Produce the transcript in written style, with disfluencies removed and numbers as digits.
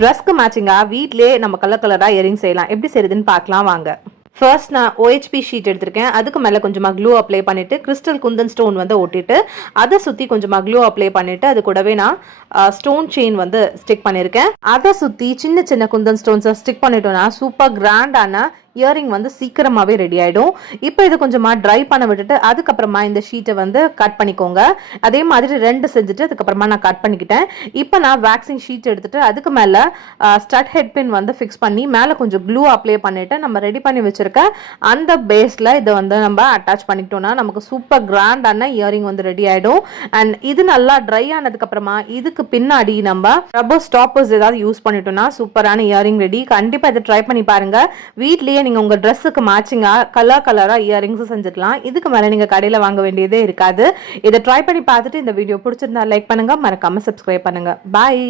ட்ரெஸ்க்கு மேட்சிங்காக வீட்லேயே நம்ம கலர் கலராக இயரிங் செய்யலாம். எப்படி செய்யுதுன்னு பார்க்கலாம் வாங்க. ஃபர்ஸ்ட் நான் OHP ஷீட் எடுத்திருக்கேன். அதுக்கு மேலே கொஞ்சமாக க்ளூ அப்ளை பண்ணிவிட்டு கிறிஸ்டல் குந்தன் ஸ்டோன் வந்து ஒட்டிட்டு அதை சுற்றி கொஞ்சமாக க்ளூ அப்ளை பண்ணிவிட்டு அது கூடவே நான் ஸ்டோன் செயின் வந்து ஸ்டிக் பண்ணியிருக்கேன். அதை சுற்றி சின்ன சின்ன குந்தன் ஸ்டோன்ஸை ஸ்டிக் பண்ணிட்டோன்னா சூப்பர் கிராண்டான இயரிங் வந்து சீக்கிரமாகவே ரெடி ஆகிடும். இப்போ இது கொஞ்சமாக ட்ரை பண்ண விட்டுட்டு அதுக்கப்புறமா இந்த ஷீட்டை வந்து கட் பண்ணிக்கோங்க. அதே மாதிரி 2 செஞ்சுட்டு அதுக்கப்புறமா நான் கட் பண்ணிக்கிட்டேன். இப்போ நான் வேக்சிங் ஷீட் எடுத்துட்டு அதுக்கு மேலே ஸ்டட் ஹெட் பின் வந்து ஃபிக்ஸ் பண்ணி மேலே கொஞ்சம் க்ளூ அப்ளை பண்ணிவிட்டு நம்ம ரெடி பண்ணி வச்சிருக்க அந்த பேஸில் இதை வந்து நம்ம அட்டாச் பண்ணிக்கிட்டோம்னா நமக்கு சூப்பர் கிராண்டான இயரிங் வந்து ரெடி ஆகிடும். அண்ட் இது நல்லா ட்ரை ஆனதுக்கப்புறமா இதுக்கு பின்னாடி நம்ம ரப்பர் ஸ்டாப்பர்ஸ் ஏதாவது யூஸ் பண்ணிட்டோம்னா சூப்பரான இயரிங் ரெடி. கண்டிப்பாக இதை ட்ரை பண்ணி பாருங்க. வீட்லேயே நீங்கள் உங்கள் ட்ரெஸ்ஸுக்கு மேட்சிங்காக கலராக இயரிங்ஸ் செஞ்சுக்கலாம். இதுக்கு மேலே நீங்கள் கடையில் வாங்க வேண்டியதே இருக்காது. இதை ட்ரை பண்ணி பார்த்துட்டு இந்த வீடியோ பிடிச்சிருந்தா லைக் பண்ணுங்கள், மறக்காமல் சப்ஸ்கிரைப் பண்ணுங்கள். பாய்.